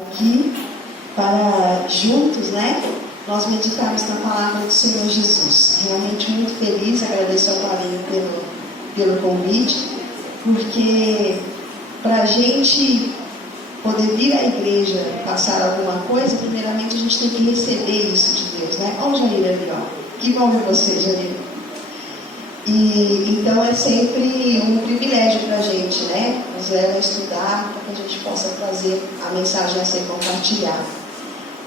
aqui para juntos, nós meditarmos na palavra do Senhor Jesus. Realmente muito feliz, agradeço ao Paulinho pelo convite, porque para a gente poder vir à igreja passar alguma coisa, primeiramente a gente tem que receber isso de Deus, Olha o Jair ali, que bom ver você, Jair. E então é sempre um privilégio para a gente, nos leva a estudar, para que a gente possa trazer a mensagem a ser compartilhada.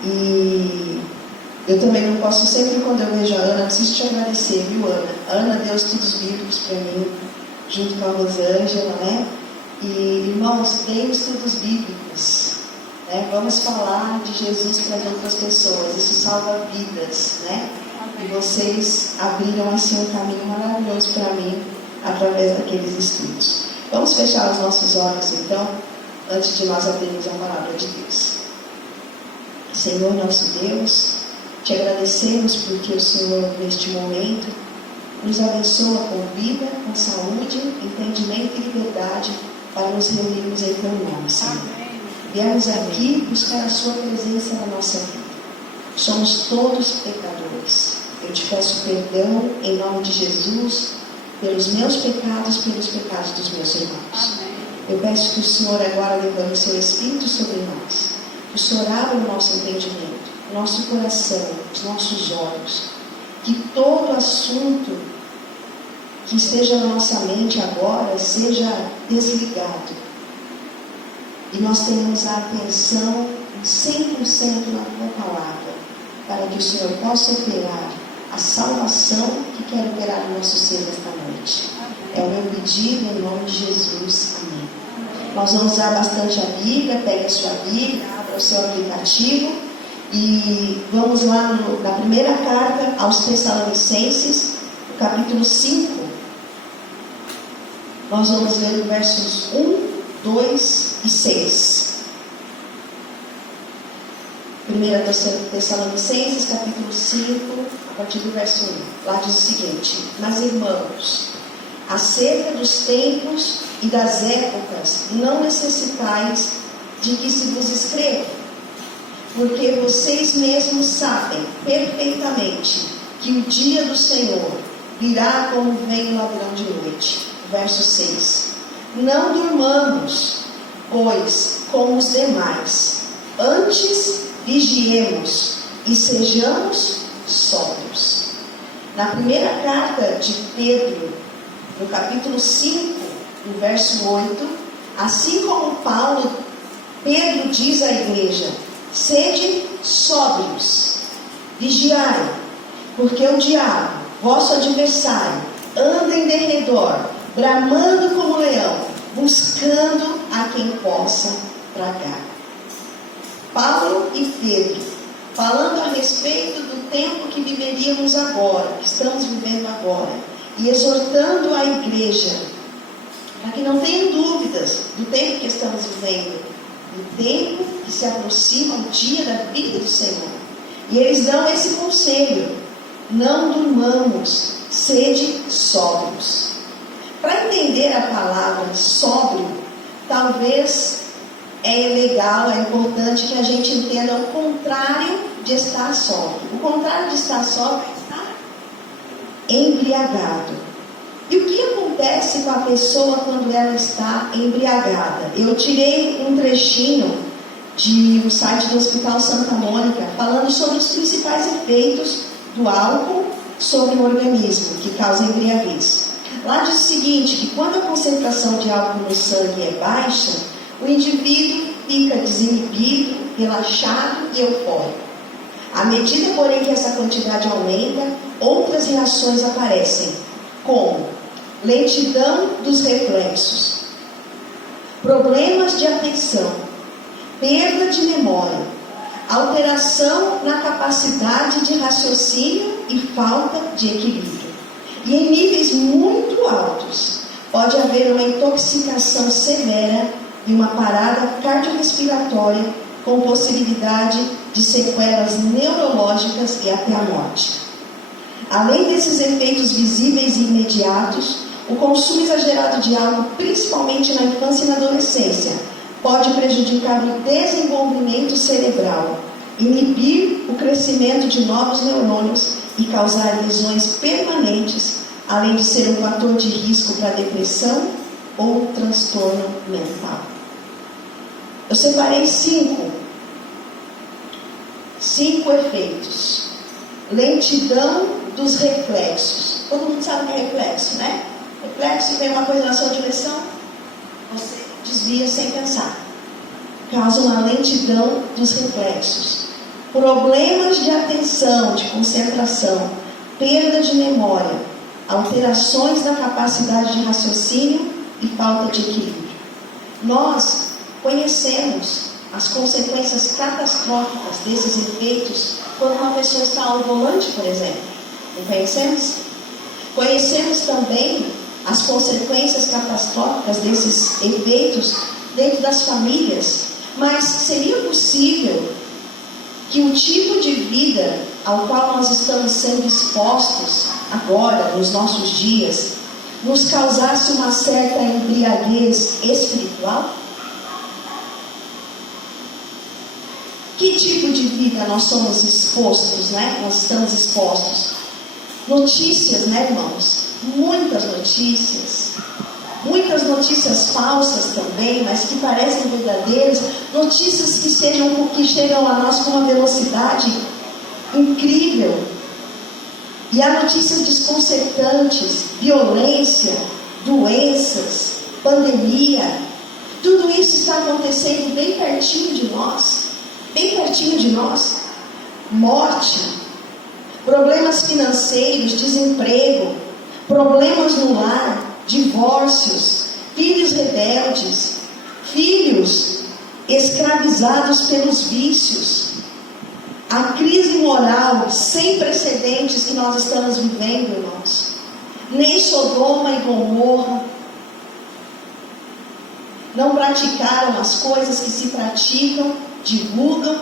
E eu também não posso, sempre quando eu vejo a Ana, preciso te agradecer, viu, Ana? A Ana deu estudos bíblicos para mim, junto com a Rosângela, E, irmãos, deem estudos bíblicos, Vamos falar de Jesus para as outras pessoas, isso salva vidas, E vocês abriram assim um caminho maravilhoso para mim, através daqueles estudos. Vamos fechar os nossos olhos, então, antes de nós abrirmos a palavra de Deus. Senhor, nosso Deus, te agradecemos porque o Senhor, neste momento, nos abençoa com vida, com saúde, entendimento e liberdade para nos reunirmos em teu nome, Senhor. Viemos aqui buscar a sua presença na nossa vida. Somos todos pecadores. Eu te peço perdão em nome de Jesus pelos meus pecados, pelos pecados dos meus irmãos. Eu peço que o Senhor agora levante o seu Espírito sobre nós. Que o Senhor abra o nosso entendimento, o nosso coração, os nossos olhos. Que todo assunto que esteja na nossa mente agora seja desligado. E nós tenhamos a atenção 100% na tua palavra, para que o Senhor possa operar a salvação que quer operar no nosso ser esta noite. É o meu pedido em nome de Jesus. Amém. Nós vamos usar bastante a Bíblia. Pegue a sua Bíblia, abra o seu aplicativo e vamos lá na primeira carta aos Tessalonicenses, capítulo 5. Nós vamos ler os versos 1, 2 e 6. 1 Tessalonicenses, capítulo 5, a partir do verso 1. Lá diz o seguinte: Mas, irmãos, acerca dos tempos e das épocas, não necessitais de que se vos escreva, porque vocês mesmos sabem perfeitamente que o dia do Senhor virá como vem o ladrão de noite. Verso 6. Não durmamos, pois, como os demais, antes vigiemos e sejamos sóbrios. Na primeira carta de Pedro, no capítulo 5, no verso 8, assim como Paulo, Pedro diz à igreja: sede sóbrios, vigiai, porque o diabo, vosso adversário, anda em derredor, bramando como leão, buscando a quem possa tragar. Paulo e Pedro, falando a respeito do tempo que viveríamos agora, que estamos vivendo agora, e exortando a igreja, para que não tenham dúvidas do tempo que estamos vivendo, do tempo que se aproxima o dia da vida do Senhor. E eles dão esse conselho: não durmamos, sede sóbrios. Para entender a palavra sóbrio, talvez é legal, é importante que a gente entenda o contrário de estar sóbrio. O contrário de estar sóbrio é estar embriagado. E o que acontece com a pessoa quando ela está embriagada? Eu tirei um trechinho do site do Hospital Santa Mônica, falando sobre os principais efeitos do álcool sobre o organismo, que causa embriaguez. Lá diz o seguinte, que quando a concentração de álcool no sangue é baixa, o indivíduo fica desinibido, relaxado e eufórico. À medida, porém, que essa quantidade aumenta, outras reações aparecem, como lentidão dos reflexos, problemas de atenção, perda de memória, alteração na capacidade de raciocínio e falta de equilíbrio. E em níveis muito altos, pode haver uma intoxicação severa e uma parada cardiorrespiratória com possibilidade de sequelas neurológicas e até a morte. Além desses efeitos visíveis e imediatos, o consumo exagerado de álcool, principalmente na infância e na adolescência, pode prejudicar o desenvolvimento cerebral, inibir o crescimento de novos neurônios e causar lesões permanentes, além de ser um fator de risco para depressão ou transtorno mental. Eu separei 5 efeitos. Lentidão dos reflexos. Todo mundo sabe o que é reflexo, né? Reflexo vem uma coisa na sua direção, você desvia sem pensar. Causa uma lentidão dos reflexos. Problemas de atenção, de concentração, perda de memória, alterações na capacidade de raciocínio e falta de equilíbrio. Nós conhecemos as consequências catastróficas desses efeitos quando uma pessoa está ao volante, por exemplo. Não conhecemos? Conhecemos também as consequências catastróficas desses efeitos dentro das famílias. Mas seria possível que o tipo de vida ao qual nós estamos sendo expostos agora, nos nossos dias, nos causasse uma certa embriaguez espiritual? Que tipo de vida nós somos expostos, né? Nós estamos expostos. Notícias, né, irmãos? Muitas notícias falsas também, mas que parecem verdadeiras, notícias que chegam a nós com uma velocidade incrível. E há notícias desconcertantes, violência, doenças, pandemia. Tudo isso está acontecendo bem pertinho de nós. Morte, problemas financeiros, desemprego, problemas no lar, divórcios, filhos rebeldes, filhos escravizados pelos vícios, a crise moral sem precedentes que nós estamos vivendo, irmãos. Nem Sodoma e Gomorra não praticaram as coisas que se praticam, divulgam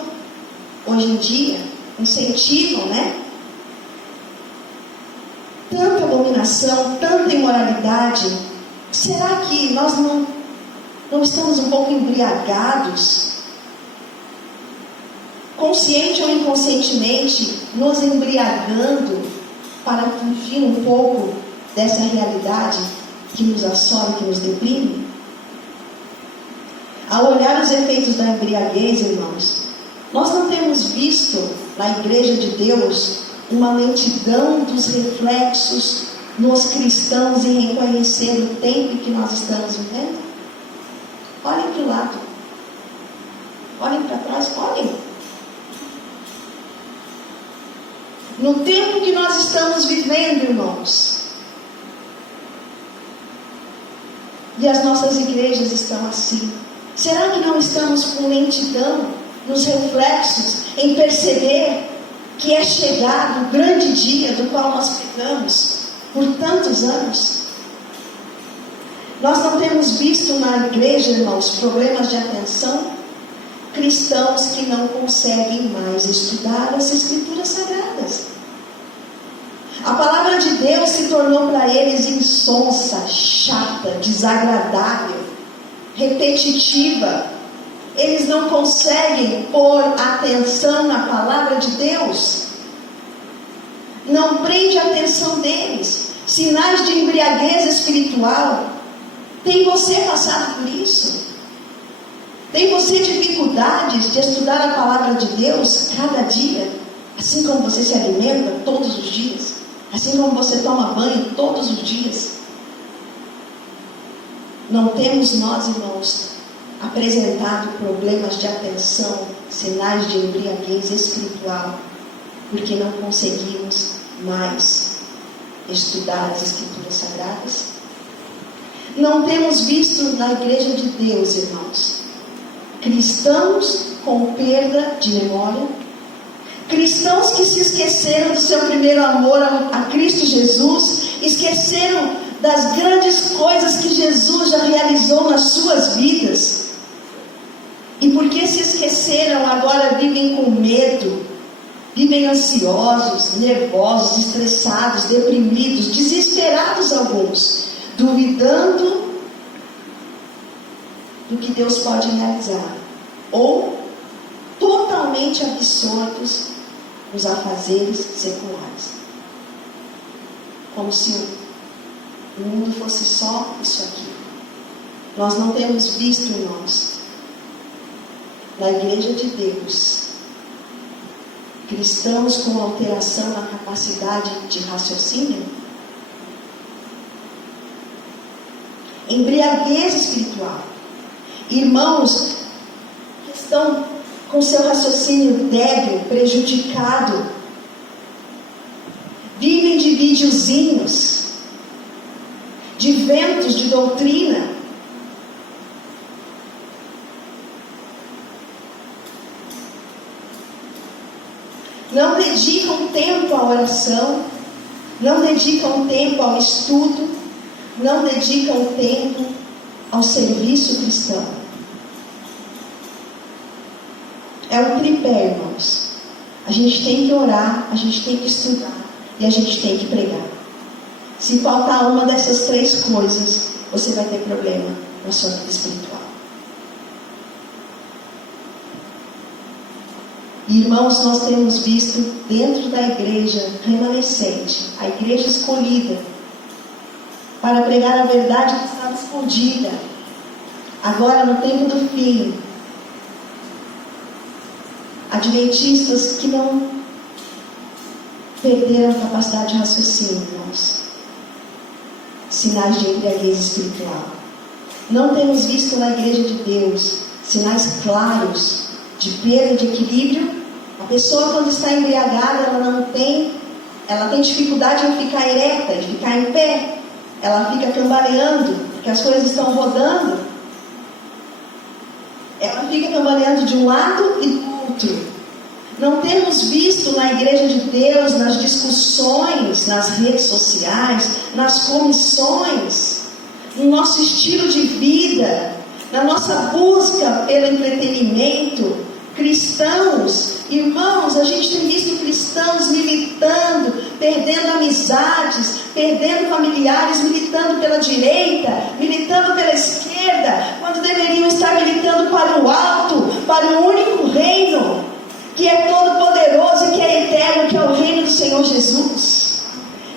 hoje em dia, incentivam, né? Tanta abominação, tanta imoralidade. Será que nós não estamos um pouco embriagados? Consciente ou inconscientemente, nos embriagando para fugir um pouco dessa realidade que nos assola, que nos deprime? Ao olhar os efeitos da embriaguez, irmãos, nós não temos visto na Igreja de Deus uma lentidão dos reflexos nos cristãos em reconhecer o tempo que nós estamos vivendo? Olhem para o lado, olhem para trás, olhem. No tempo que nós estamos vivendo, irmãos, e as nossas igrejas estão assim. Será que não estamos com lentidão nos reflexos em perceber que é chegado o grande dia do qual nós pregamos por tantos anos? Nós não temos visto na igreja, irmãos, problemas de atenção, cristãos que não conseguem mais estudar as Escrituras Sagradas. A palavra de Deus se tornou para eles insonsa, chata, desagradável, repetitiva. Eles não conseguem pôr atenção na palavra de Deus. Não prende a atenção deles. Sinais de embriaguez espiritual. Tem você passado por isso? Tem você dificuldades de estudar a palavra de Deus cada dia? Assim como você se alimenta todos os dias? Assim como você toma banho todos os dias? Não temos nós, irmãos, apresentado problemas de atenção, sinais de embriaguez espiritual, porque não conseguimos mais estudar as Escrituras Sagradas? Não temos visto na Igreja de Deus, irmãos, cristãos com perda de memória, cristãos que se esqueceram do seu primeiro amor a Cristo Jesus, esqueceram das grandes coisas que Jesus já realizou nas suas vidas, e porque se esqueceram, agora vivem com medo, vivem ansiosos, nervosos, estressados, deprimidos, desesperados alguns, duvidando do que Deus pode realizar, ou totalmente absortos nos afazeres seculares. Como se o mundo fosse só isso aqui. Nós não temos visto, irmãos, na igreja de Deus, cristãos com alteração na capacidade de raciocínio, embriaguez espiritual, irmãos que estão com seu raciocínio débil, prejudicado, vivem de videozinhos, de ventos de doutrina. Não dedicam tempo à oração, não dedicam tempo ao estudo, não dedicam tempo ao serviço cristão. É um tripé, irmãos. A gente tem que orar, a gente tem que estudar e a gente tem que pregar. Se faltar uma dessas três coisas, você vai ter problema na sua vida espiritual. Irmãos, nós temos visto dentro da igreja remanescente, a igreja escolhida, para pregar a verdade que estava escondida, agora no tempo do fim, adventistas que não perderam a capacidade de raciocínio, irmãos. Sinais de embriaguez espiritual. Não temos visto na igreja de Deus sinais claros de perda de equilíbrio. A pessoa, quando está embriagada, ela tem dificuldade em ficar ereta, em ficar em pé. Ela fica cambaleando, porque as coisas estão rodando. Ela fica cambaleando de um lado e do outro. Não temos visto na igreja de Deus, nas discussões, nas redes sociais, nas comissões, no nosso estilo de vida, na nossa busca pelo entretenimento, cristãos, irmãos, a gente tem visto cristãos militando, perdendo amizades, perdendo familiares, militando pela direita, militando pela esquerda, quando deveriam estar militando para o alto, para o único reino, que é todo poderoso e que é eterno, que é o reino do Senhor Jesus.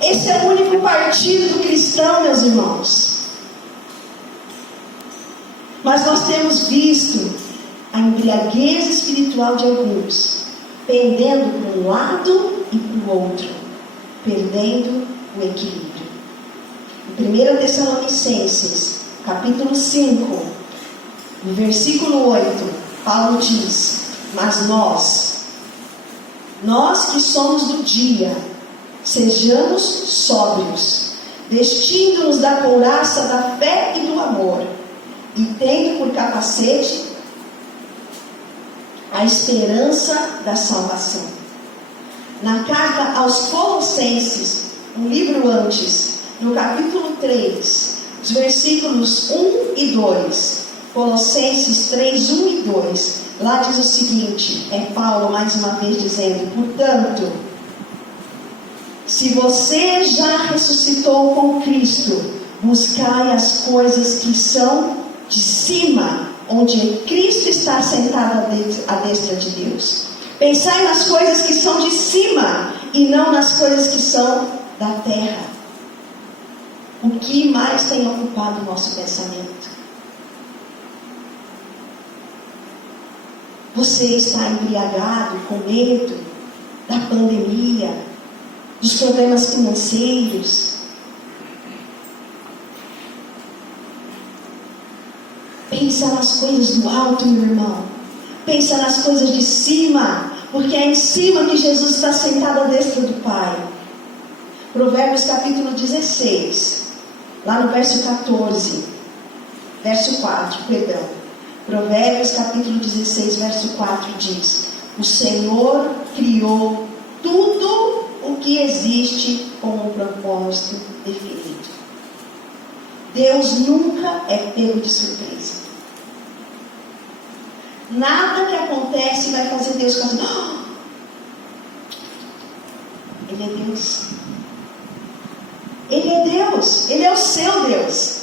Esse é o único partido do cristão, meus irmãos. Mas nós temos visto a embriaguez espiritual de alguns, pendendo para um lado e para o outro, perdendo o equilíbrio. Em 1 Tessalonicenses, capítulo 5, no versículo 8, Paulo diz: mas nós que somos do dia, sejamos sóbrios, vestindo-nos da couraça da fé e do amor, e tendo por capacete a esperança da salvação. Na carta aos Colossenses, um livro antes, no capítulo 3, os versículos 1 e 2, Colossenses 3, 1 e 2, lá diz o seguinte, é Paulo mais uma vez dizendo: portanto, se você já ressuscitou com Cristo, buscai as coisas que são de cima, onde Cristo está sentado à destra de Deus. Pensai nas coisas que são de cima e não nas coisas que são da terra. O que mais tem ocupado o nosso pensamento? Você está embriagado com medo da pandemia, dos problemas financeiros? Pensa nas coisas do alto, meu irmão. Pensa nas coisas de cima, porque é em cima que Jesus está sentado à destra do Pai. Provérbios capítulo 16, lá no verso 14, verso 4, perdão. Provérbios capítulo 16, verso 4 diz: o Senhor criou tudo o que existe com um propósito definido. Deus nunca é pego de surpresa. Nada que acontece vai fazer Deus ficar assim: oh! Ele é Deus. Ele é Deus. Ele é o seu Deus.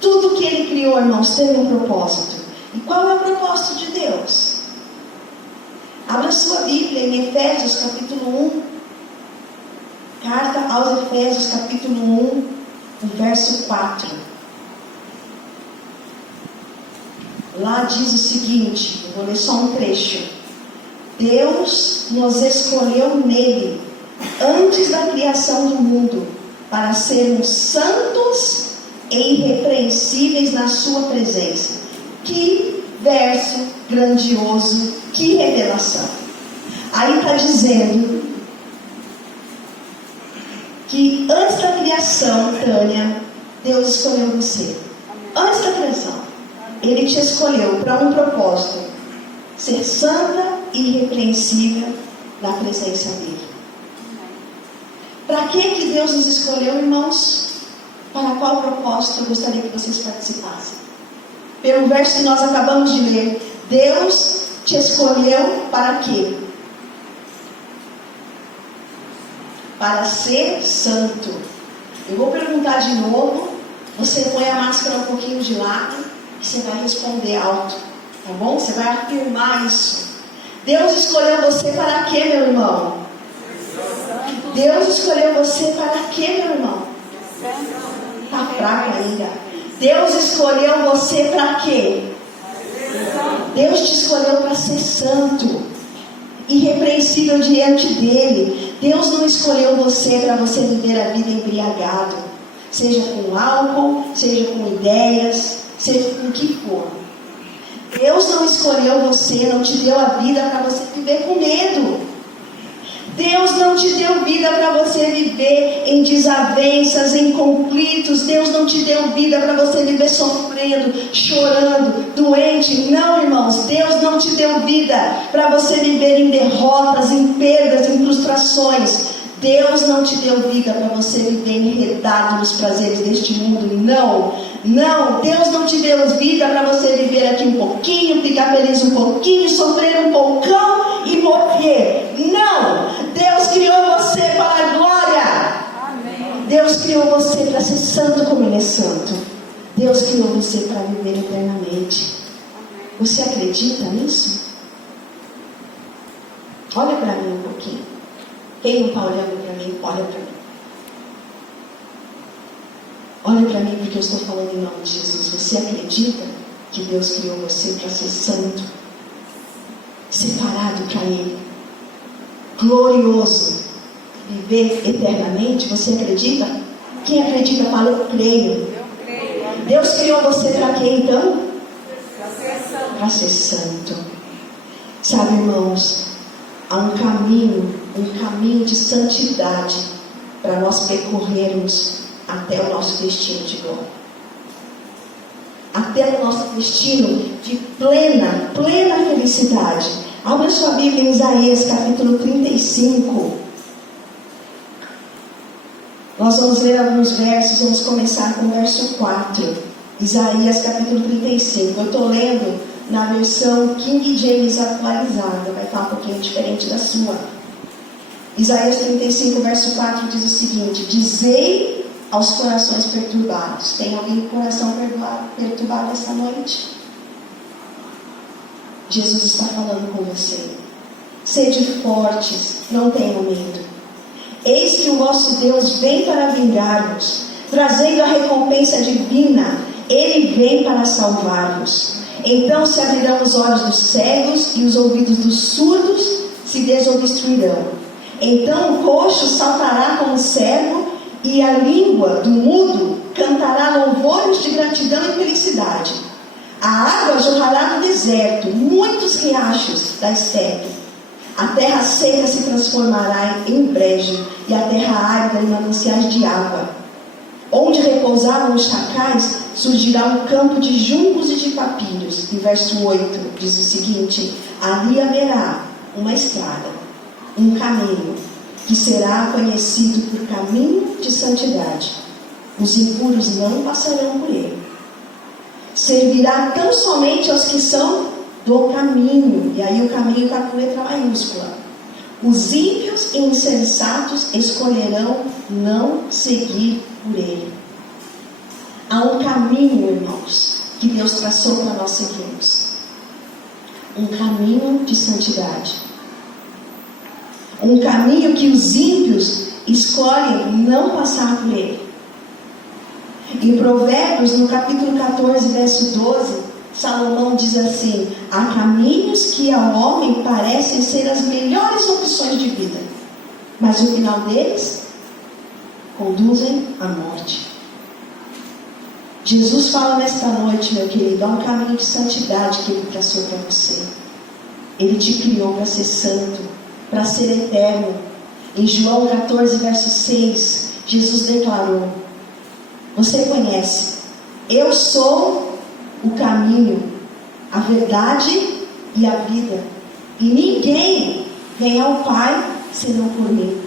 Tudo que Ele criou, irmãos, teve um propósito. E qual é o propósito de Deus? Abra sua Bíblia em Efésios capítulo 1. Carta aos Efésios capítulo 1, o verso 4. Lá diz o seguinte, eu vou ler só um trecho. Deus nos escolheu nele, antes da criação do mundo, para sermos santos e irrepreensíveis na sua presença. Que verso grandioso, que revelação. Aí está dizendo que antes da criação, Tânia, Deus escolheu você. Antes da criação. Ele te escolheu para um propósito: ser santa e irrepreensível na presença dele. Para que Deus nos escolheu, irmãos? Para qual propósito eu gostaria que vocês participassem? Pelo verso que nós acabamos de ler, Deus te escolheu para quê? Para ser santo. Eu vou perguntar de novo. Você põe a máscara um pouquinho de lado e você vai responder alto, tá bom? Você vai afirmar isso. Deus escolheu você para quê, meu irmão? Deus escolheu você para quê, meu irmão? Está fraco ainda. Deus escolheu você para quê? Deus te escolheu para ser santo, irrepreensível diante dele. Deus não escolheu você para você viver a vida embriagado, seja com álcool, seja com ideias, seja com o que for. Deus não escolheu você, não te deu a vida para você viver com medo. Deus não te deu vida para você viver em desavenças, em conflitos. Deus não te deu vida para você viver sofrendo, chorando, doente. Não, irmãos, Deus não te deu vida para você viver em derrotas, em perdas, em frustrações. Deus não te deu vida para você viver enredado nos prazeres deste mundo. Não, Deus não te deu vida para você viver aqui um pouquinho, ficar feliz um pouquinho, sofrer um poucão e morrer. Não, Deus criou você para a glória. Amém. Deus criou você para ser santo como Ele é santo. Deus criou você para viver eternamente. Você acredita nisso? Olha para mim um pouquinho. Quem não está olhando para mim, olha para mim. Olha para mim, porque eu estou falando em nome de Jesus. Você acredita que Deus criou você para ser santo, separado para Ele, glorioso, viver eternamente? Você acredita? Quem acredita, fala: eu creio. Deus criou você para quê, então? Para ser santo. Sabe, irmãos, há um caminho de santidade para nós percorrermos até o nosso destino de glória, até o nosso destino de plena felicidade. Abra sua Bíblia em Isaías capítulo 35. Nós vamos ler alguns versos. Vamos começar com o verso 4. Isaías capítulo 35. Eu estou lendo na versão King James atualizada, vai estar um pouquinho diferente da sua. Isaías 35, verso 4 diz o seguinte: dizei aos corações perturbados. Tem alguém com o coração perturbado esta noite? Jesus está falando com você. Sede fortes, não tenham medo. Eis que o vosso Deus vem para vingar-vos, trazendo a recompensa divina. Ele vem para salvar-vos. Então se abrirão os olhos dos cegos e os ouvidos dos surdos se desobstruirão. Então o coxo saltará como cego e a língua do mudo cantará louvores de gratidão e felicidade. A água jorrará no deserto, muitos riachos da estepe. A terra seca se transformará em brejo e a terra árida em mananciais de água. Onde repousavam os chacais, surgirá um campo de juncos e de papiros. E verso 8 diz o seguinte: ali haverá uma estrada, um caminho, que será conhecido por caminho de santidade. Os impuros não passarão por ele. Servirá tão somente aos que são do caminho. E aí o caminho está com letra maiúscula. Os ímpios e insensatos escolherão não seguir por ele. Há um caminho, irmãos, que Deus traçou para nós seguirmos. Um caminho de santidade. Um caminho que os ímpios escolhem não passar por ele. Em Provérbios, no capítulo 14, verso 12, Salomão diz assim: há caminhos que ao homem parecem ser as melhores opções de vida, mas o final deles conduzem à morte. Jesus fala nesta noite, meu querido, há um caminho de santidade que Ele traçou para você. Ele te criou para ser santo, para ser eterno. Em João 14, verso 6, Jesus declarou: você conhece, eu sou o caminho, a verdade e a vida, e ninguém vem ao Pai senão por mim.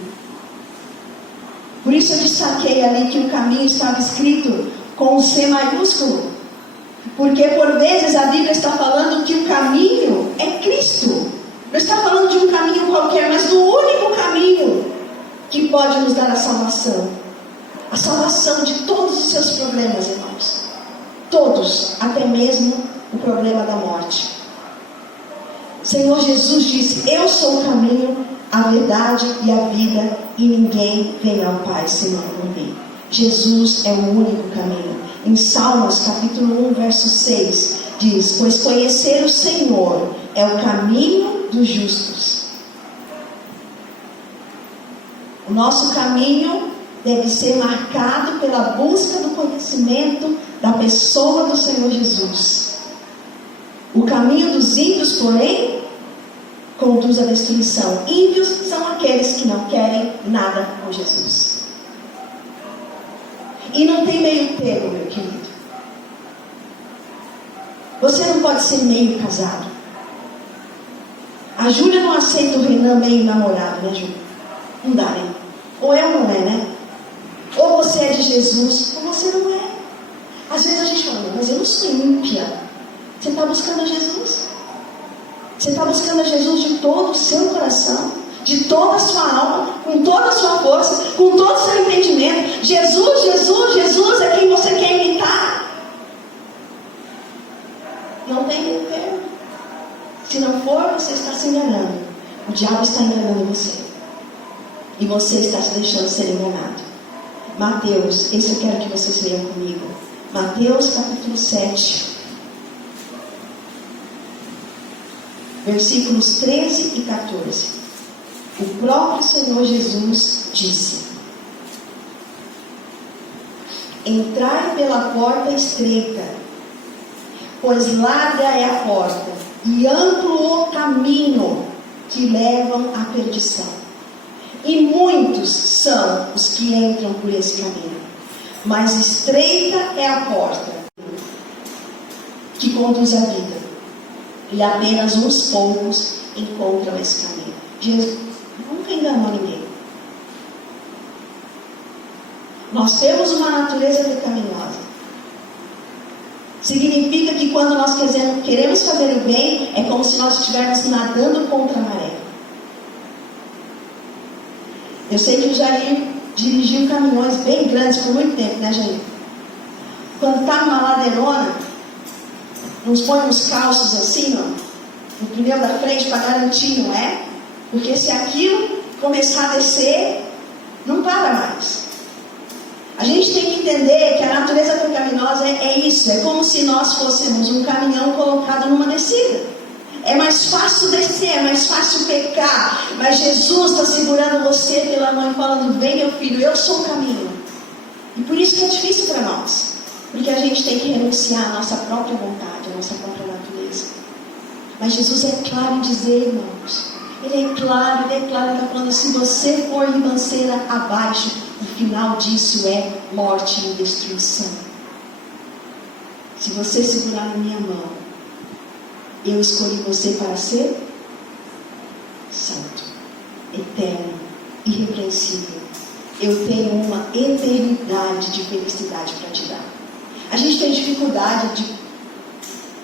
Por isso eu destaquei ali que o caminho estava escrito com o C maiúsculo, porque por vezes a Bíblia está falando que o caminho é Cristo. Não está falando de um caminho qualquer, mas do único caminho que pode nos dar a salvação de todos os seus problemas, irmãos. Todos, até mesmo o problema da morte. O Senhor Jesus disse: eu sou o caminho, a verdade e a vida, e ninguém vem ao Pai senão por mim. Jesus é o único caminho. Em Salmos capítulo 1, verso 6, diz: pois conhecer o Senhor é o caminho dos justos. O nosso caminho deve ser marcado pela busca do conhecimento da pessoa do Senhor Jesus. O caminho dos ímpios, porém, conduz à destruição. Ímpios são aqueles que não querem nada com Jesus. E não tem meio termo, meu querido. Você não pode ser meio casado. A Júlia não aceita o Renan meio namorado, né, Júlia? Não dá, né? Ou é ou não é, né? Ou você é de Jesus, ou você não é. Às vezes a gente fala: não, mas eu não sou ímpia. Você está buscando a Jesus. Você está buscando a Jesus de todo o seu coração, de toda a sua alma, com toda a sua força, com todo o seu entendimento. Jesus, Jesus, Jesus é quem você quer imitar. Não tem meio termo. Se não for, você está se enganando. O diabo está enganando você. E você está se deixando ser enganado. Mateus, esse eu quero que vocês leiam comigo. Mateus capítulo 7. Versículos 13 e 14. O próprio Senhor Jesus disse: entrai pela porta estreita, pois larga é a porta, e amplo o caminho que levam à perdição. E muitos são os que entram por esse caminho. Mas estreita é a porta que conduz à vida, e apenas uns poucos encontram esse caminho. Jesus nunca enganou ninguém. Nós temos uma natureza pecaminosa. Significa que quando nós queremos fazer o bem, é como se nós estivéssemos nadando contra a maré. Eu sei que o Jair dirigiu caminhões bem grandes por muito tempo, né, Jair? Quando está numa ladeirona, nos põe uns calços assim, ó, no pneu da frente para garantir, não é? Porque se aquilo começar a descer, não para mais. A gente tem que entender que a natureza pecaminosa é isso. É como se nós fôssemos um caminhão colocado numa descida. É mais fácil descer, é mais fácil pecar. Mas Jesus está segurando você pela mão e falando: vem, meu filho, eu sou o caminho. E por isso que é difícil para nós. Porque a gente tem que renunciar à nossa própria vontade, à nossa própria natureza. Mas Jesus é claro em dizer, irmãos. Ele é claro, ele está falando: se você for ribanceira abaixo, o final disso é morte e destruição. Se você segurar na minha mão, eu escolhi você para ser santo, eterno, irrepreensível. Eu tenho uma eternidade de felicidade para te dar. A gente tem dificuldade de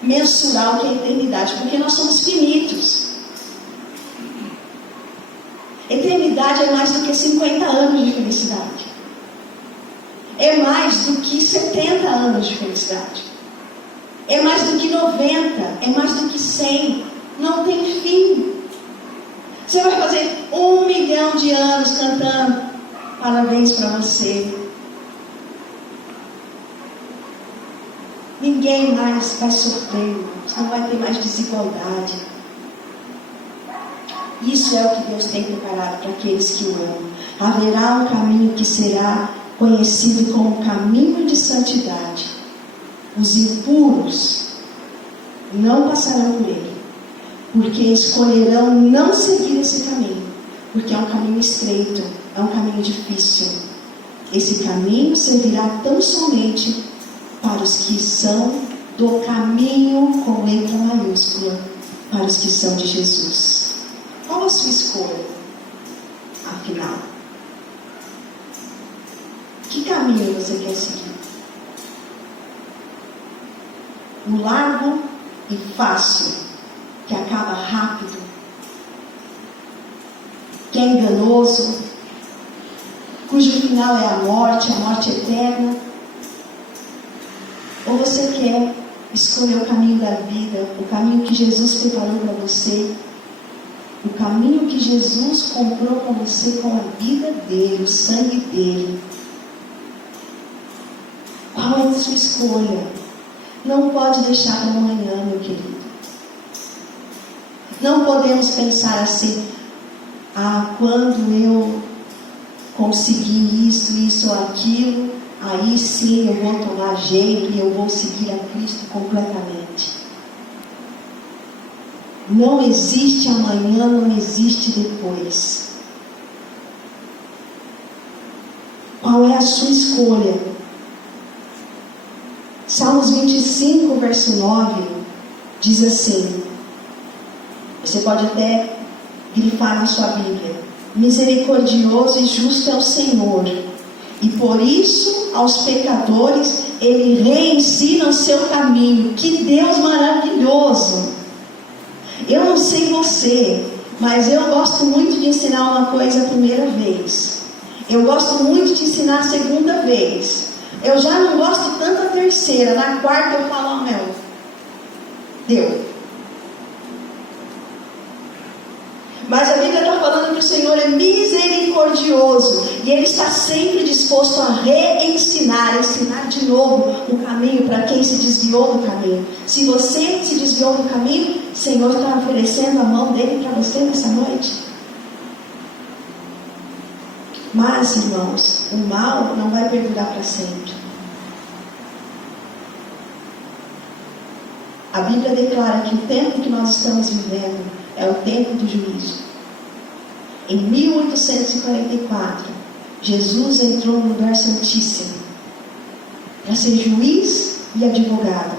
mensurar o que é eternidade, porque nós somos finitos. Eternidade é mais do que 50 anos de felicidade. É mais do que 70 anos de felicidade. É mais do que 90, é mais do que 100. Não tem fim. Você vai fazer 1 milhão de anos cantando parabéns para você. Ninguém mais vai sofrer, não vai ter mais desigualdade. Isso é o que Deus tem preparado para aqueles que o amam. Haverá um caminho que será conhecido como caminho de santidade. Os impuros não passarão por ele, porque escolherão não seguir esse caminho, porque é um caminho estreito, é um caminho difícil. Esse caminho servirá tão somente para os que são do caminho com letra maiúscula, para os que são de Jesus. Qual a sua escolha, afinal? Que caminho você quer seguir? O largo e fácil, que acaba rápido, que é enganoso, cujo final é a morte eterna? Ou você quer escolher o caminho da vida, o caminho que Jesus preparou para você, o caminho que Jesus comprou para você com a vida dele, o sangue dele? Qual é a sua escolha? Não pode deixar para amanhã, meu querido. Não podemos pensar assim: quando eu conseguir isso ou aquilo, aí sim eu vou tomar jeito e eu vou seguir a Cristo completamente. Não existe amanhã, não existe depois. Qual é a sua escolha? Salmos 25, verso 9, diz assim, você pode até grifar na sua Bíblia: misericordioso e justo é o Senhor, e por isso aos pecadores Ele reensina o seu caminho. Que Deus maravilhoso! Eu não sei você, mas eu gosto muito de ensinar uma coisa a primeira vez. Eu gosto muito de ensinar a segunda vez. Eu já não gosto tanto a terceira. Na quarta eu falo: meu, deu. Mas a Bíblia está falando que o Senhor é misericordioso e Ele está sempre disposto a reensinar, ensinar de novo o caminho para quem se desviou do caminho. Se você se desviou do caminho, o Senhor está oferecendo a mão dele para você nessa noite. Mas, irmãos, o mal não vai perdurar para sempre. A Bíblia declara que o tempo que nós estamos vivendo é o tempo do juízo. Em 1844, Jesus entrou no lugar santíssimo para ser juiz e advogado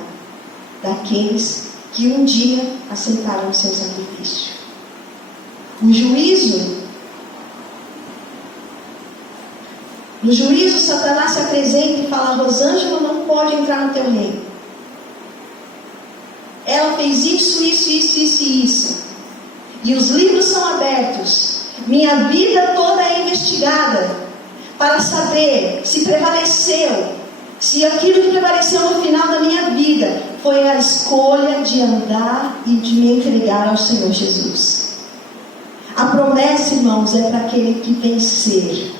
daqueles que um dia aceitaram o seu sacrifício. No juízo, Satanás se apresenta e fala: Rosângela não pode entrar no teu reino. Ela fez isso. E os livros são abertos. Minha vida toda é investigada para saber se prevaleceu, se aquilo que prevaleceu no final da minha vida foi a escolha de andar e de me entregar ao Senhor Jesus. A promessa, irmãos, é para aquele que vencer.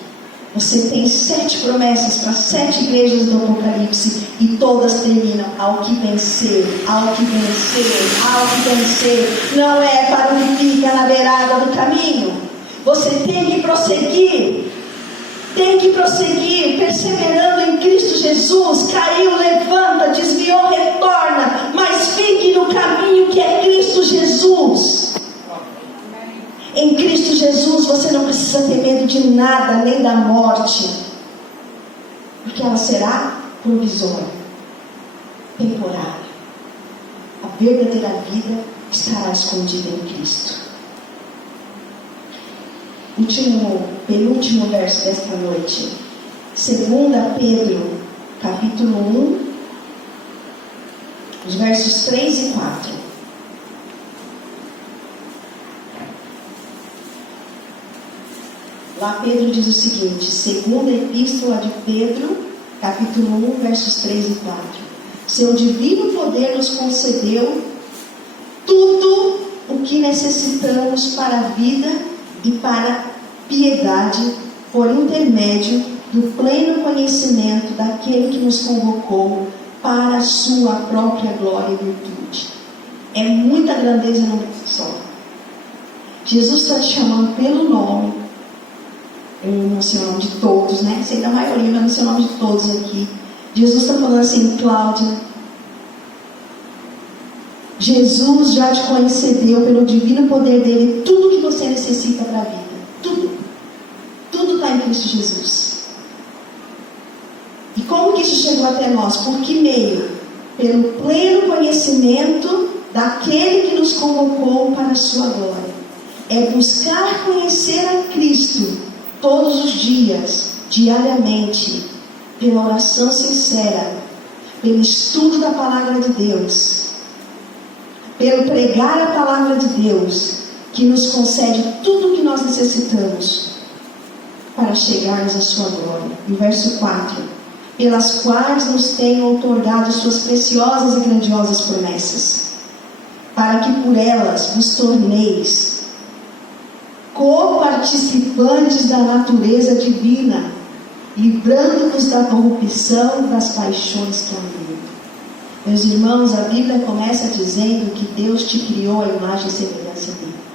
Você tem 7 promessas para 7 igrejas do Apocalipse e todas terminam: ao que vencer, ao que vencer, ao que vencer. Não é para o que fica na beirada do caminho. Você tem que prosseguir, perseverando em Cristo Jesus. Caiu, levanta, desviou, retorna, mas fique no caminho que é Cristo Jesus. Em Cristo Jesus você não precisa ter medo de nada, nem da morte, porque ela será provisória, temporária. A verdadeira vida estará escondida em Cristo. Penúltimo verso desta noite, 2 Pedro, capítulo 1, os versos 3 e 4. Lá Pedro diz o seguinte, segunda epístola de Pedro, capítulo 1, versos 3 e 4. Seu divino poder nos concedeu tudo o que necessitamos para a vida e para piedade por intermédio do pleno conhecimento daquele que nos convocou para a sua própria glória e virtude. É muita grandeza num só. Jesus está te chamando pelo nome. Eu não sei o nome de todos, né? Sei da maioria, mas não sei o nome de todos aqui. Jesus está falando assim: Cláudia, Jesus já te concedeu pelo divino poder dele tudo que você necessita para a vida. Tudo está em Cristo Jesus. E como que isso chegou até nós? Por que meio? Pelo pleno conhecimento daquele que nos convocou para a sua glória. É buscar conhecer a Cristo todos os dias, diariamente, pela oração sincera, pelo estudo da palavra de Deus, pelo pregar a palavra de Deus, que nos concede tudo o que nós necessitamos para chegarmos à sua glória. E verso 4: pelas quais nos tem outorgado suas preciosas e grandiosas promessas, para que por elas vos torneis coparticipantes da natureza divina, livrando-vos da corrupção das paixões que há no mundo. Meus irmãos, a Bíblia começa dizendo que Deus te criou à imagem e semelhança dele.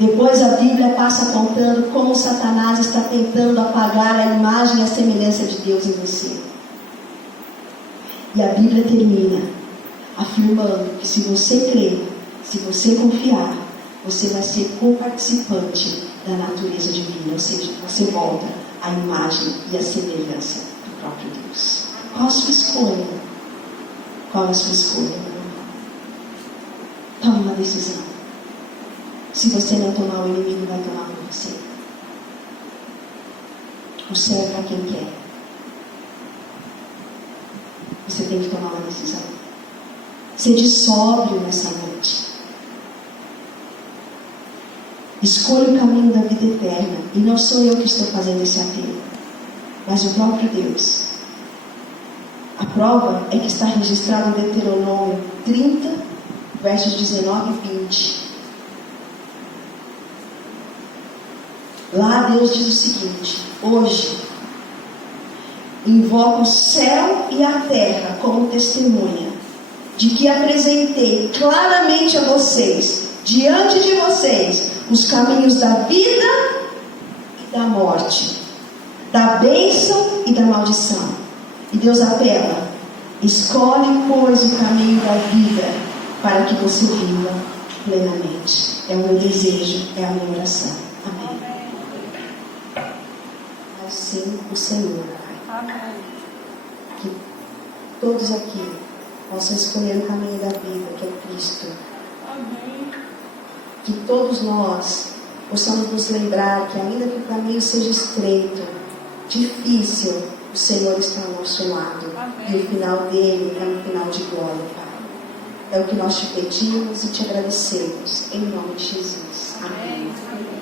Depois a Bíblia passa contando como Satanás está tentando apagar a imagem e a semelhança de Deus em você. E a Bíblia termina afirmando que se você crer, se você confiar, você vai ser coparticipante da natureza divina. Ou seja, você volta à imagem e à semelhança do próprio Deus. Qual a sua escolha? Qual a sua escolha? Tome uma decisão. Se você não tomar, o inimigo vai tomar por você. O céu é para quem quer. Você tem que tomar uma decisão. Sede sóbrio nessa noite. Escolha o caminho da vida eterna. E não sou eu que estou fazendo esse apelo, mas o próprio Deus. A prova é que está registrado em Deuteronômio 30, versos 19 e 20. Lá Deus diz o seguinte: hoje invoco o céu e a terra como testemunha de que apresentei claramente a vocês, diante de vocês, os caminhos da vida e da morte, da bênção e da maldição. E Deus apela: escolhe, pois, o caminho da vida para que você viva plenamente. É o meu desejo, é a minha oração. Amém. Assim o Senhor, Pai. Amém. Que todos aqui possam escolher o caminho da vida, que é Cristo. Amém. Que todos nós possamos nos lembrar que, ainda que o caminho seja estreito, difícil, o Senhor está ao nosso lado. Amém. E o final dele é um final de glória, Pai. É o que nós te pedimos e te agradecemos. Em nome de Jesus. Amém. Amém.